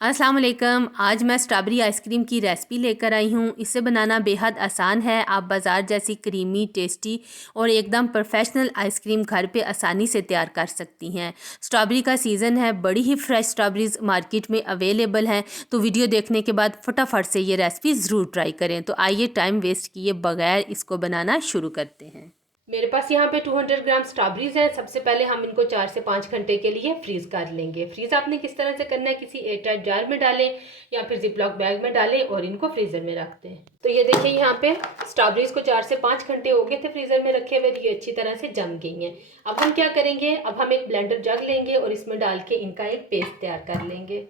अस्सलाम वालेकुम। आज मैं स्ट्रॉबेरी आइसक्रीम की रेसिपी लेकर आई हूँ। इसे बनाना बेहद आसान है। आप बाज़ार जैसी क्रीमी, टेस्टी और एकदम प्रोफेशनल आइसक्रीम घर पे आसानी से तैयार कर सकती हैं। स्ट्रॉबेरी का सीज़न है, बड़ी ही फ्रेश स्ट्रॉबेरीज मार्केट में अवेलेबल हैं। तो वीडियो देखने के बाद फटाफट से ये रेसिपी ज़रूर ट्राई करें। तो आइए टाइम वेस्ट किए बगैर इसको बनाना शुरू करते हैं। मेरे पास यहाँ पे 200 ग्राम स्ट्रॉबेरीज हैं। सबसे पहले हम इनको 4 से 5 घंटे के लिए फ्रीज़ कर लेंगे। फ्रीज़ आपने किस तरह से करना है, किसी एयरटाइट जार में डालें या फिर जिपलॉक बैग में डालें और इनको फ्रीज़र में रख दें। तो ये देखिए, यहाँ पे स्ट्रॉबेरीज को 4 से 5 घंटे हो गए थे फ्रीज़र में रखे हुए। ये अच्छी तरह से जम गई हैं। अब हम क्या करेंगे, अब हम एक ब्लेंडर जग लेंगे और इसमें डाल के इनका एक पेस्ट तैयार कर लेंगे।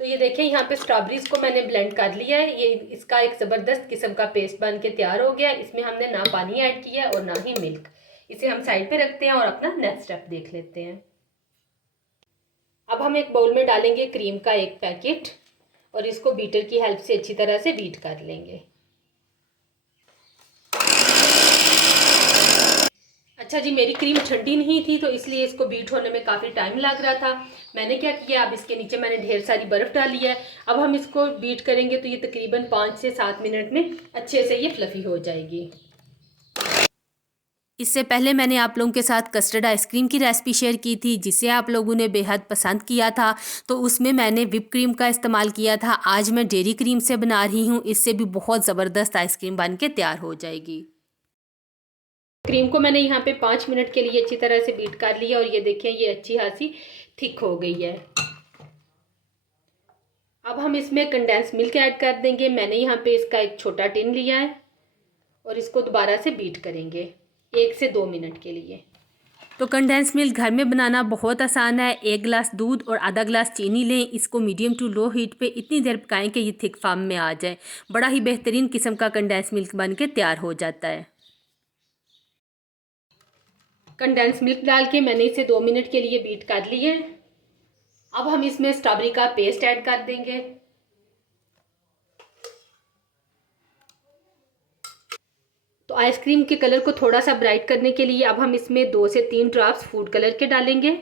तो ये देखिए, यहाँ पे स्ट्रॉबेरीज को मैंने ब्लेंड कर लिया है। ये इसका एक ज़बरदस्त किस्म का पेस्ट बन के तैयार हो गया है। इसमें हमने ना पानी ऐड किया है और ना ही मिल्क। इसे हम साइड पे रखते हैं और अपना नेक्स्ट स्टेप देख लेते हैं। अब हम एक बाउल में डालेंगे क्रीम का एक पैकेट और इसको बीटर की हेल्प से अच्छी तरह से बीट कर लेंगे। अच्छा जी, मेरी क्रीम ठंडी नहीं थी तो इसलिए इसको बीट होने में काफ़ी टाइम लग रहा था। मैंने क्या किया, अब इसके नीचे मैंने ढेर सारी बर्फ़ डाली है। अब हम इसको बीट करेंगे तो ये तकरीबन 5 से 7 मिनट में अच्छे से ये फ्लफ़ी हो जाएगी। इससे पहले मैंने आप लोगों के साथ कस्टर्ड आइसक्रीम की रेसिपी शेयर की थी, जिसे आप लोगों ने बेहद पसंद किया था। तो उसमें मैंने व्हिप क्रीम का इस्तेमाल किया था। आज मैं डेयरी क्रीम से बना रही हूँ। इससे भी बहुत ज़बरदस्त आइसक्रीम बन के तैयार हो जाएगी। क्रीम को मैंने यहाँ पे 5 मिनट के लिए अच्छी तरह से बीट कर लिया और ये देखें, ये अच्छी खासी थिक हो गई है। अब हम इसमें कंडेंस मिल्क ऐड कर देंगे। मैंने यहाँ पे इसका एक छोटा टिन लिया है और इसको दोबारा से बीट करेंगे 1 से 2 मिनट के लिए। तो कंडेंस मिल्क घर में बनाना बहुत आसान है। 1 गिलास दूध और आधा गिलास चीनी लें। इसको मीडियम टू लो हीट पे इतनी देर पकाएं कि ये थिक फॉर्म में आ जाए। बड़ा ही बेहतरीन किस्म का कंडेंस मिल्क बन के तैयार हो जाता है। कंडेंस मिल्क डाल के मैंने इसे 2 मिनट के लिए बीट कर लिए। अब हम इसमें स्ट्रॉबेरी का पेस्ट ऐड कर देंगे। तो आइसक्रीम के कलर को थोड़ा सा ब्राइट करने के लिए अब हम इसमें 2 से 3 ड्रॉप्स फूड कलर के डालेंगे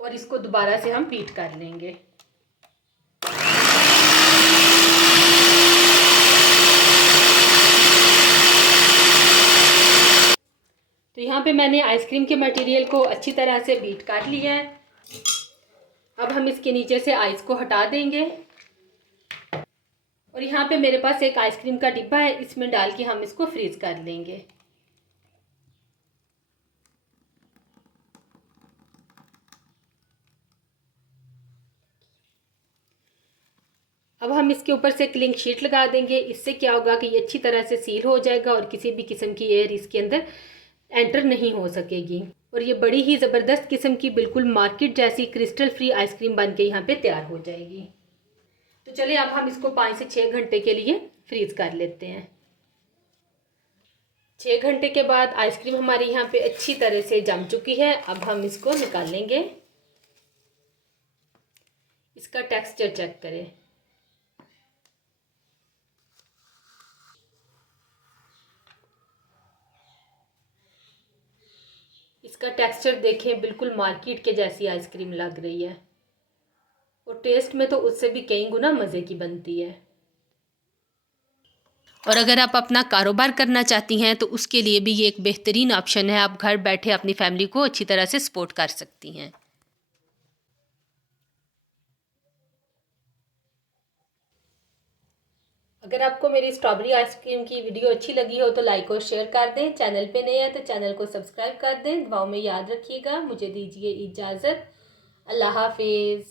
और इसको दोबारा से हम बीट कर लेंगे। तो यहाँ पे मैंने आइसक्रीम के मटेरियल को अच्छी तरह से बीट कर लिया है। अब हम इसके नीचे से आइस को हटा देंगे और यहाँ पे मेरे पास एक आइसक्रीम का डिब्बा है, इसमें डाल के हम इसको फ्रीज कर लेंगे। अब हम इसके ऊपर से क्लिंग शीट लगा देंगे। इससे क्या होगा कि ये अच्छी तरह से सील हो जाएगा और किसी भी किस्म की एयर इसके अंदर एंटर नहीं हो सकेगी। और ये बड़ी ही ज़बरदस्त किस्म की बिल्कुल मार्केट जैसी क्रिस्टल फ्री आइसक्रीम बन के यहाँ पे तैयार हो जाएगी। तो चलिए, अब हम इसको 5 से 6 घंटे के लिए फ्रीज कर लेते हैं। 6 घंटे के बाद आइसक्रीम हमारी यहाँ पे अच्छी तरह से जम चुकी है। अब हम इसको निकालेंगे। इसका टेक्सचर चेक करें। इसका टेक्सचर देखें, बिल्कुल मार्केट के जैसी आइसक्रीम लग रही है और टेस्ट में तो उससे भी कई गुना मज़े की बनती है। और अगर आप अपना कारोबार करना चाहती हैं तो उसके लिए भी ये एक बेहतरीन ऑप्शन है। आप घर बैठे अपनी फैमिली को अच्छी तरह से सपोर्ट कर सकती हैं। अगर आपको मेरी स्ट्रॉबेरी आइसक्रीम की वीडियो अच्छी लगी हो तो लाइक और शेयर कर दें। चैनल पे नए हैं तो चैनल को सब्सक्राइब कर दें। दुआओं में याद रखिएगा। मुझे दीजिए इजाज़त। अल्लाह हाफिज़।